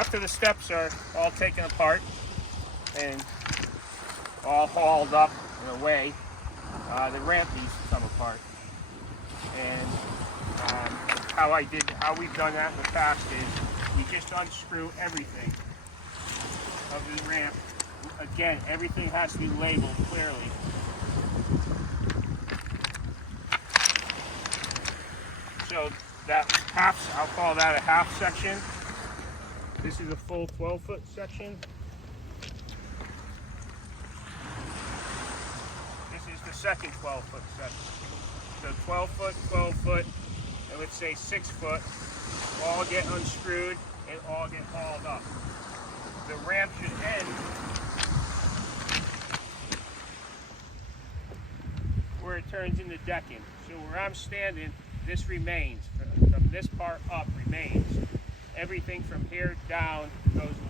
After the steps are all taken apart and all hauled up and away, the ramp needs to come apart. And how we've done that in the past is you just unscrew everything of the ramp. Again, everything has to be labeled clearly. So that half, I'll call that a half section. This is a full 12-foot section. This is the second 12-foot section. So 12-foot, 12-foot, and let's say 6-foot, all get unscrewed and all get hauled up. The ramp should end where it turns into decking. So where I'm standing, this remains. From this part up remains. Everything from here down goes away.